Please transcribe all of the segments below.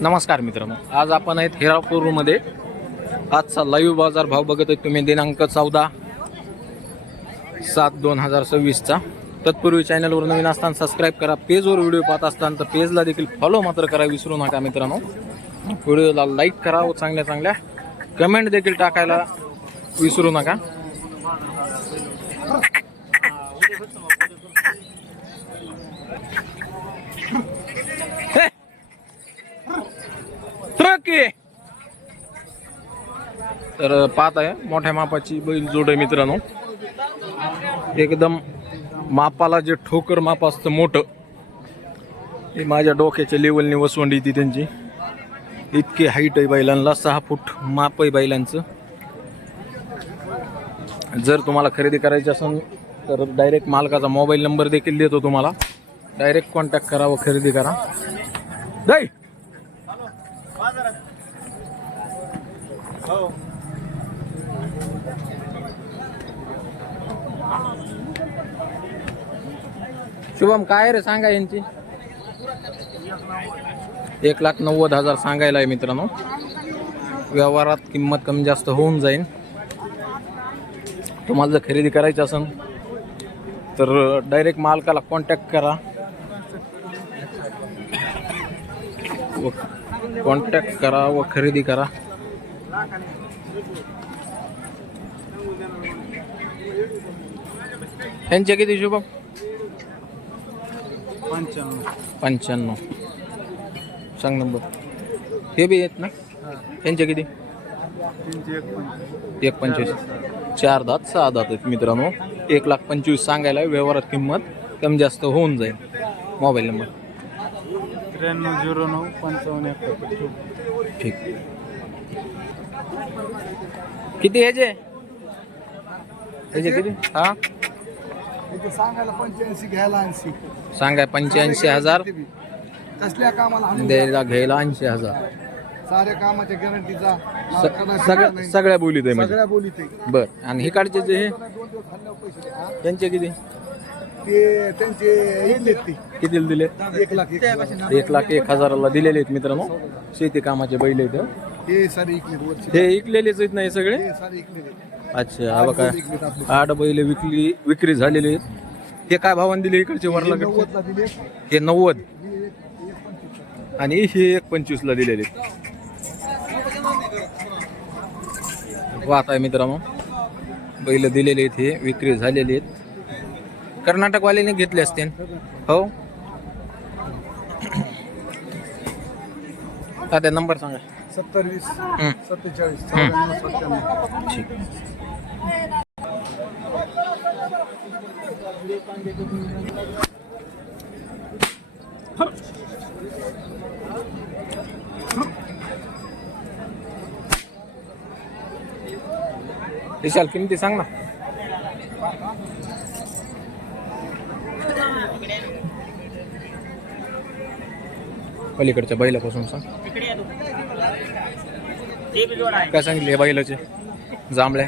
नमस्कार मित्रांनो, आज आपण आहेत हिरापूरमध्ये. आजचा लाईव्ह बाजार भाव बघत आहे तुम्ही, दिनांक 14/7/2026चा. तत्पूर्वी चॅनलवर नवीन असताना सबस्क्राईब करा. पेजवर व्हिडिओ पाहत असताना तर पेजला देखील फॉलो मात्र करा विसरू नका मित्रांनो. व्हिडिओला लाईक करा व चांगल्या चांगल्या कमेंट देखील टाकायला विसरू नका. तर पाहत आहे मोठ्या मापाची बैल जोड आहे मित्रांनो. एकदम मापाला जे ठोकर माप असतं मोठं, हे माझ्या डोक्याच्या लेवलने वसवंडी ती त्यांची. इतकी हाईट आहे बैलांना, 6 फूट माप आहे बैलांचं. जर तुम्हाला खरेदी करायची असेल तर डायरेक्ट मालकाचा मोबाईल नंबर देखील देतो तुम्हाला. डायरेक्ट कॉन्टॅक्ट करा व खरेदी करा. जाई शुभम, काय रे सांगा यांची? 1,90,000 सांगायला आहे मित्रांनो. व्यवहारात किंमत कमी जास्त होऊन जाईल. तुम्हाला जर खरेदी करायची असेल तर डायरेक्ट मालकाला कॉन्टॅक्ट करा व खरेदी करा. यांचे किती शुभम? 95. सांग नंबर. हे बी आहेत ना? यांचे किती? 1,25. 4 दात 6 दात आहेत मित्रांनो. 1,25,000 सांगायला. व्यवहारात किंमत कमी जास्त होऊन जाईल. Mobile number 930955. ठीक. किती ह्याचे किती? हा सांगायला 85, घ्यायला 80. सांगाय 85,000, कसल्या कामाला द्यायला घ्यायला 80,000. साऱ्या कामाच्या गॅरंटीचा सगळ्या बोलीत आहे म्हणजे. सगळ्या बोलीत बर. आणि हे काढचे जे हे त्यांचे किती? ते त्यांचे इकलेत ते. कितीला दिले? 1,01,000 दिलेले आहेत मित्रांनो. शेती कामाचे बैल आहेत हे सारे इकलेत वरचे. हे इकलेलेच आहेत ना हे सगळे? हे सारे इकलेत. अच्छा, हा बघा 8 बैल विक्री झालेले आहेत. हे काय भावाने दिले इकडचे वरला? 90ला दिले. हे 90 आणि हे 1,25,000 दिलेले. वाहत आहे मित्रांनो, बैल दिलेले आहेत, हे विक्री झालेले आहेत. कर्नाटकवाल्याने घेतले असते हो. त्या नंबर सांगा. 70 20 47 94 97. ठीक. विशाल, किमती सांग ना. पलीकडच्या बैलापासून सांग. काय सांगितले बैलाचे? जांभळ्या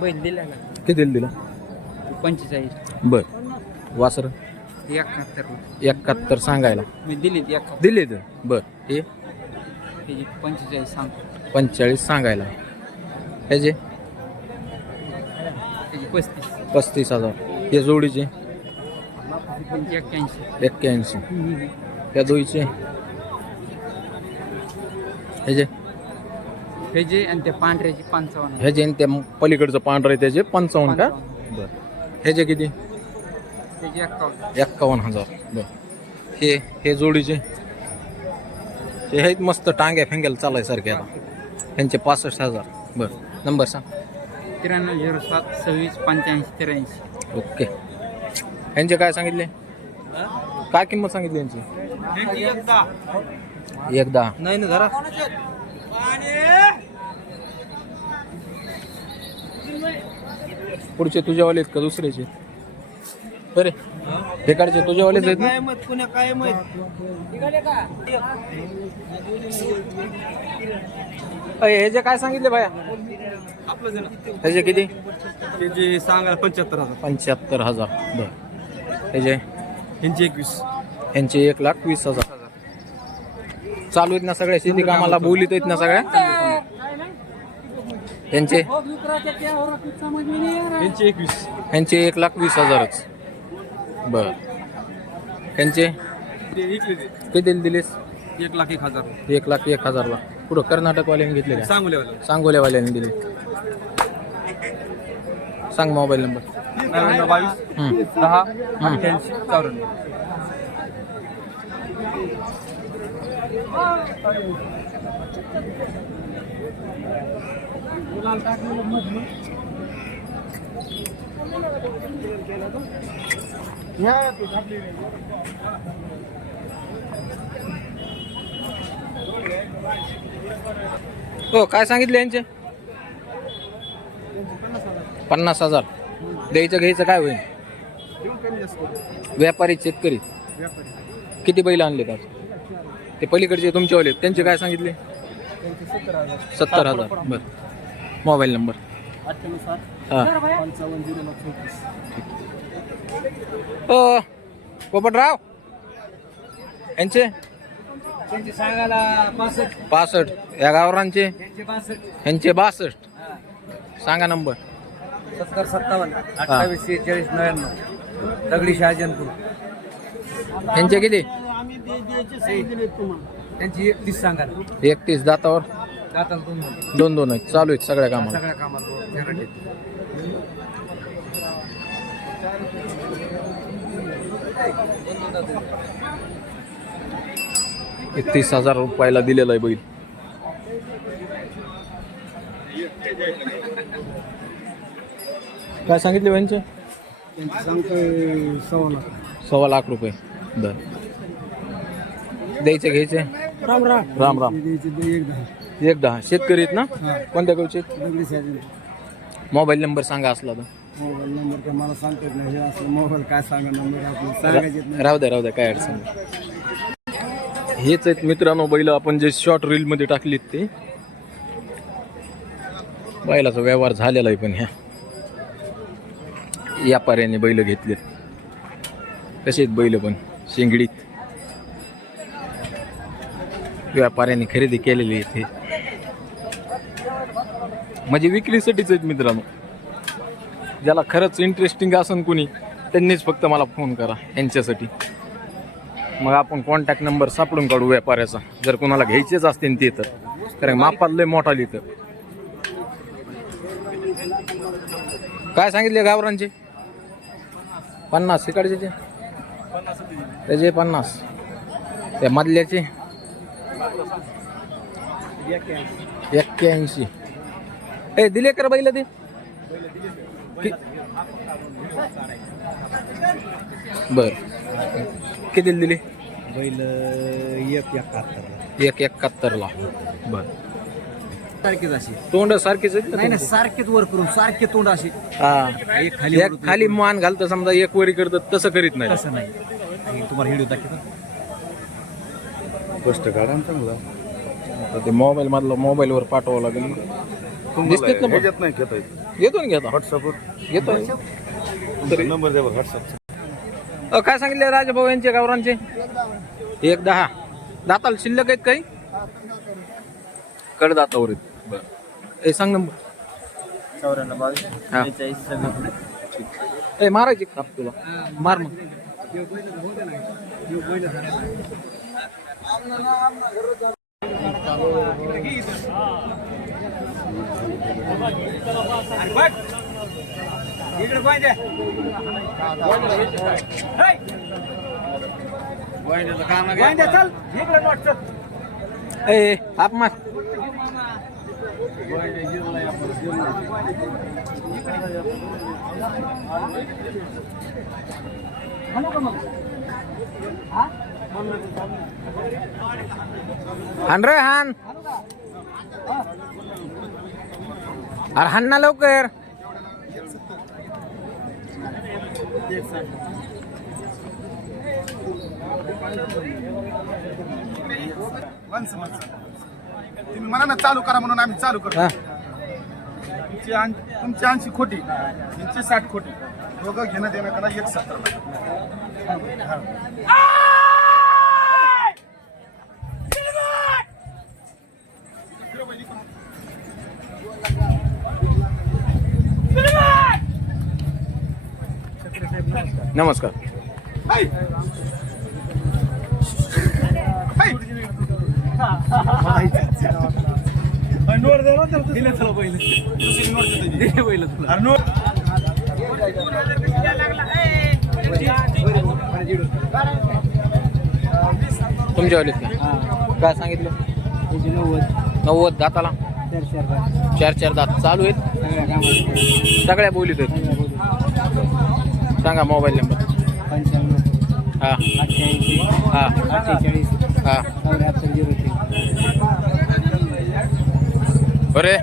बैल दिला ना. कितीला दिला? 45. बर. वासर 71 सांगायला. मी दिली 71. दिले तर बर. हे 45 सांग. 45 सांगायला. ह्याचे 35,000. हे जोडीचे 81. त्या जोडीचे ह्याचे आणि त्या पांढऱ्याची 55. ह्याचे आणि त्या पलीकडचं पांढरं आहे त्याचे 55 का? बर. ह्याचे किती? 51,000. बर. हे जोडीचे हे आहेत मस्त टांग्या फेंग्याला चालायसारख्या. त्यांचे 65,000. बर. नंबर सांग. 9307 26 85 83. ओके. यांचे काय सांगितले? काय किंमत सांगितली यांची? 1,10. नाही ना जरा. पुढचे तुझ्यावाले आहेत का दुसऱ्याचे? बरे, ठेकाडचे तुझ्यावालेच आहेत ना? काय मत हे जे काय सांगितले बाया? ह्याचे किती? त्याची सांगायला 75,000. 75,000. बरं. ह्याचे? यांची 21. यांचे 1,20,000. चालू आहेत ना सगळ्या शेती कामाला बोलीत आहेत ना सगळ्या यांचे यांची 21. यांचे 1,20,000च बर यांचे किती दिलेस 1,01,000. 1,01,000ला पुढं कर्नाटकवाल्याने घेतले का सांगोलेवाला सांगोलेवाल्याने दिले सांग मोबाईल नंबर 22 10 88 54. हो काय सांगितले यांचे 50,000 द्यायचं घ्यायचं काय होईल व्यापारी शेतकरी किती बैल आणले आज ते पलीकडचे तुमच्यावाले त्यांचे काय सांगितले 70,000 बर मोबाईल नंबर हां हो पोपटराव यांचे सांगायला 65 या गावरांचे 62. यांचे 62 सांगा नंबर 70 57 28 46 99 दगडी शहाजनपूर. यांचे किती त्यांची 31 सांगायला 31 दातावर दाताला 2 आहेत चालू आहेत सगळ्या कामाला सगळ्या कामात गॅरंटी. 31,000 रुपयाला दिलेला आहे बैल काय सांगितले यांचे सांगतोय 1,25,000 रुपये बर द्यायचे घ्यायचे राम राम राम राम एकदा 1,10 शेतकरी आहेत ना कोणत्या गावचे दगडी साहेब मोबाईल नंबर सांगा असला तर मोबाईल नंबर काय मला सांगतात नाही हे असं मोबाईल काय सांगा नंबर आपलं सांगायचे नाही. राहू द्या काय अडचण नाही. हेच आहेत मित्रांनो बैल आपण जे शॉर्ट रील मध्ये टाकलीत ते बैलाचा व्यवहार झालेला आहे पण ह्या व्यापाऱ्याने बैल घेतलेत कसे आहेत बैल पण शेंगडीत व्यापाऱ्यांनी खरेदी केलेली इथे म्हणजे विक्रीसाठीच आहेत मित्रांनो ज्याला खरंच इंटरेस्टिंग असेल कोणी त्यांनीच फक्त मला फोन करा यांच्यासाठी मग आपण कॉन्टॅक्ट नंबर सापडून काढू व्यापाऱ्याचा जर कोणाला घ्यायचेच असतील ते तर कारण मापात लय मोठा लिहितं काय सांगितले गावरांचे 50 इकडचे त्याचे 50 त्या मधल्याचे 81 ए दिले कर बैल ते बर किती दिले बैल 1,71 बर सारखीच अशी तोंड सारखीच आहेत नाही ना ना सारखेच वर करून सारखे तोंड अशी हा एक खाली एक खाली मान घालतं समजा एक वरी करतात तसं करीत नाही तसं नाही. आणि तुम्हाला व्हिडिओ दाखवतो कष्ट काढा चांगला आता ते मोबाईल मधलं मोबाईलवर पाठवावं लागेल दिसतेत ना पण. ह्याच्यात नाही घेता येत येतो ना घेता व्हॉट्सअपवर येतो नंबर द्या व्हॉट्सअप काय सांगितले राजभाऊ यांचे गावरांचे 1,10 दाताला शिल्लक आहेत काही कडदातावर आहेत बरं ए सांग नंबर 94 हा. 42 ए मारायची का तुला मार मग इकडे पाहिजे चल इकडे नोट चल ए हाप मार हान रे हान अरे हान ना लवकर तुम्ही म्हणा ना चालू करा म्हणून आम्ही चालू करतो हा. तुमची 80 खोटी यांची 60 खोटी दोघं घेणं देणं करा 170 नमस्कार. तुमच्या वालीत का काय सांगितलं? 90 दाताला 4 दात चालू आहेत सगळ्या बोलीत आहेत. सांगा मोबाईल नंबर. 95 हा 88 हा 48 हा 7403. बरे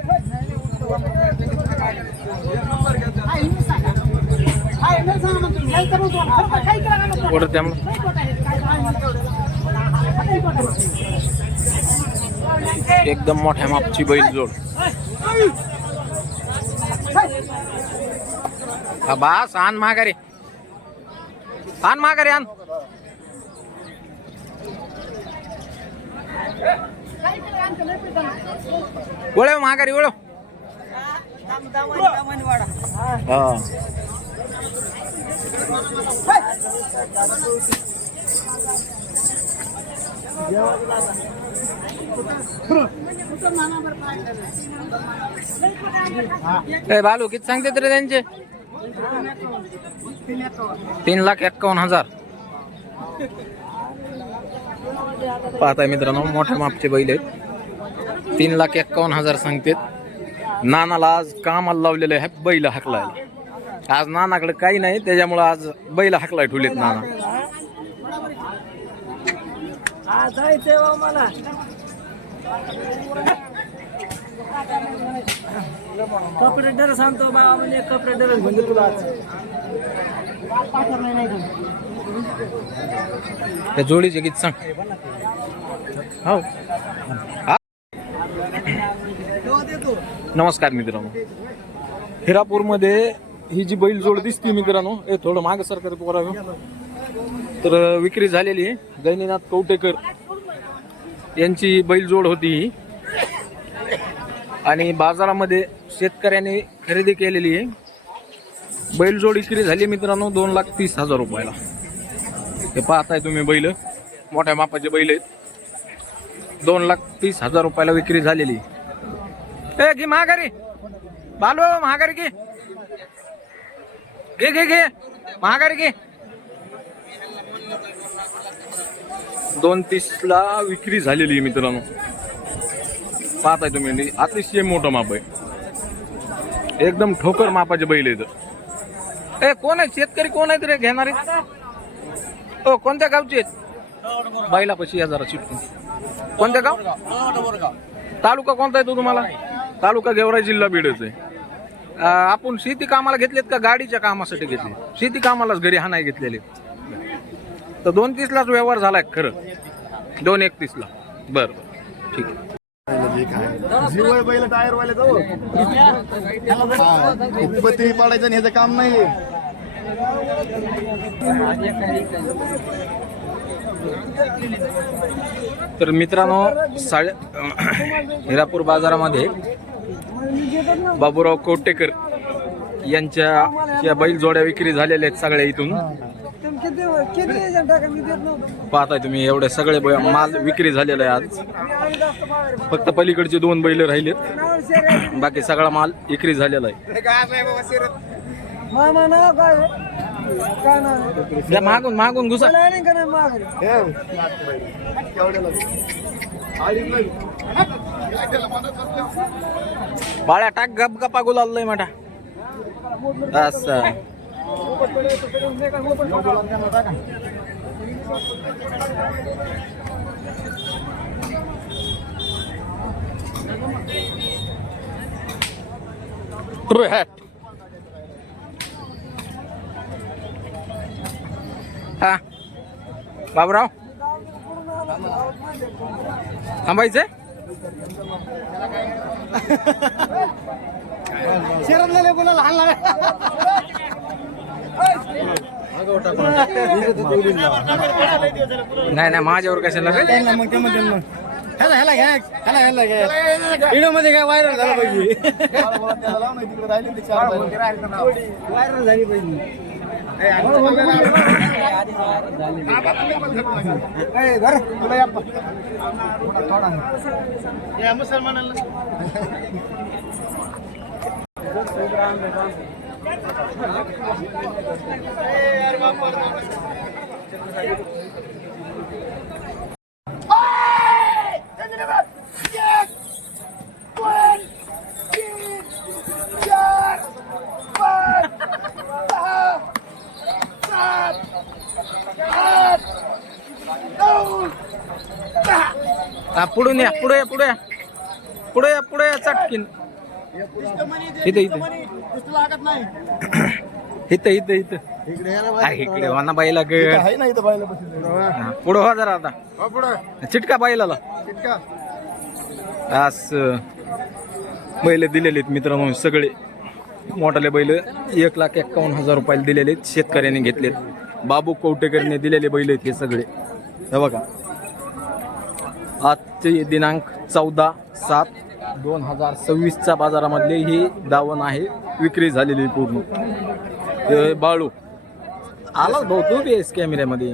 ऑर्डर त्यामुळे एकदम मोठ्या मापची बैल जोड. हा बास आण माघारी आण माघारी आण. वळव माघारी वळव. हा ए बालू किती सांगते तरी त्यांचे? 3,51,000. पाहताय मित्रांनो मोठ्या मापचे बैल आहेत. 3,51,000 सांगतेत. नानाला आज कामाला लावलेलं आहे बैल हाकलायला. आज नानाकडे काही नाही त्याच्यामुळे आज बैल हाकलाय ठेवलेत नाना. कपडे डर सांगतो बाबा म्हणजे कपडे डर म्हणजे तुला त्या जोडीचे गीत सांग. हो नमस्कार मित्रांनो. हिरापूरमध्ये ही जी बैल जोड दिसते मित्रांनो हे थोडं माग सरकार पोरावं तर विक्री झालेली आहे. गैनीनाथ कवटेकर यांची बैल जोड होती ही आणि बाजारामध्ये शेतकऱ्यांनी खरेदी केलेली आहे. बैल जोड विक्री झाली मित्रांनो 2,30,000 रुपयाला. हे पाहताय तुम्ही बैल मोठ्या मापाचे बैल आहेत. 2,30,000 रुपयाला विक्री झालेली. ए घे महागारी बालो महागारी घे घे घे घे महागारी घे. 2,30,000 ला विक्री झालेली मित्रांनो. पाहताय तुम्ही अतिशय मोठं माप आहे. एकदम ठोकर मापाचे बैल आहेत. ए कोण आहे शेतकरी कोण आहेत रे घेणारे? हो कोणत्या गावचे आहेत? बैलापाशी या जरा चिटकून. कोणत्या गाव? तालुका कोणता येतो तुम्हाला? तालुका गेवराई जिल्हा बीडच आहे. आपण शेती कामाला घेतलेत का गाडीच्या कामासाठी घेतले? शेती कामालाच घरी हा नाही घेतलेले. तर 2,30,000लाच व्यवहार झालाय खरं. 2,31,000 बरं ठीक आहे. बैल टायर वाले जाऊ पत्री पाडायचं ह्याचं काम नाही. तर मित्रांनो हिरापूर बाजारामध्ये बाबूराव कवटेकर यांच्या या बैल जोड्या विक्री झालेल्या आहेत सगळ्या इथून. पाहताय तुम्ही एवढे सगळे माल विक्री झालेला आहे आज. फक्त पलीकडचे 2 बैल राहिलेत बाकी सगळा माल विक्री झालेला आहे. मागून मागून घुसा. बाळ्या टाक गप गप्पा गुलाल मोठा असं. हा बाबूराव थांबायचं शरदला बोला लहान लहान नाही नाही माझ्यावर कशाला रे? मग ते म्हणते मग ह्याला ह्याला घ्या ह्याला ह्याला घ्या व्हिडिओ मध्ये काय व्हायरल झाला पाहिजे. व्हायरल झाली पाहिजे. पुढून या, पुढे या, पुढे या, पुढे या, पुढे या, चटकीन इथं इथं इथं इथं इथं इकडे हो ना बाईला गड आहे ना इथं बायला बसले पुढं हो जरा आता चिटका बाईला असं बैल दिलेले आहेत मित्रांनो सगळे मोठाले बैल 1,51,000 रुपयाला दिलेले आहेत शेतकऱ्यांनी घेतलेत बाबू कवटेकरने दिलेले बैल आहेत हे सगळे हे बघा आजचे दिनांक 14/7/2026 बाजारामधले ही दावण आहे विक्री झालेली पूर्ण हे बाळू आलाच भाऊ तू बी आहेस कॅमेऱ्यामध्ये